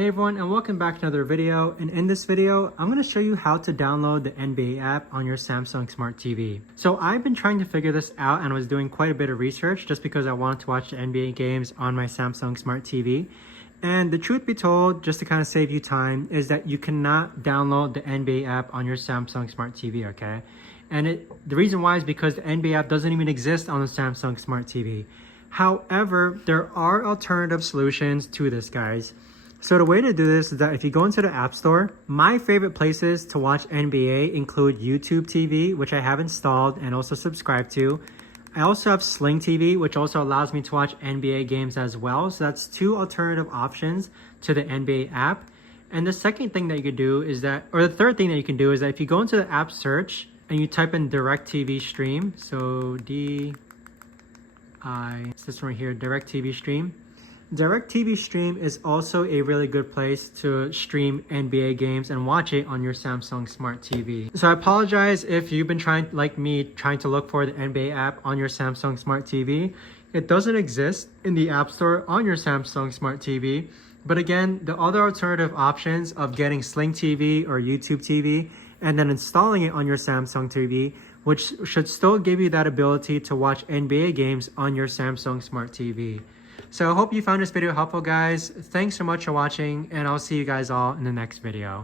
Hey everyone, and welcome back to another video. And in this video, I'm going to show you how to download the NBA app on your Samsung Smart TV. So I've been trying to figure this out and was doing quite a bit of research just because I wanted to watch the NBA games on my Samsung Smart TV. And the truth be told, just to kind of save you time, is that you cannot download the NBA app on your Samsung Smart TV, okay? And the reason why is because the NBA app doesn't even exist on the Samsung Smart TV. However, there are alternative solutions to this, guys. So the way to do this is that if you go into the App Store, my favorite places to watch NBA include YouTube TV, which I have installed and also subscribed to. I also have Sling TV, which also allows me to watch NBA games as well. So that's two alternative options to the NBA app. And the second thing that you could do is that, or the third thing that you can do is that if you go into the app search and you type in DirecTV Stream, so it's this one right here, DirecTV Stream. DirecTV Stream is also a really good place to stream NBA games and watch it on your Samsung Smart TV. So I apologize if you've been trying to look for the NBA app on your Samsung Smart TV. It doesn't exist in the App Store on your Samsung Smart TV. But again, the other alternative options of getting Sling TV or YouTube TV and then installing it on your Samsung TV, which should still give you that ability to watch NBA games on your Samsung Smart TV. So I hope you found this video helpful, guys. Thanks so much for watching, and I'll see you guys all in the next video.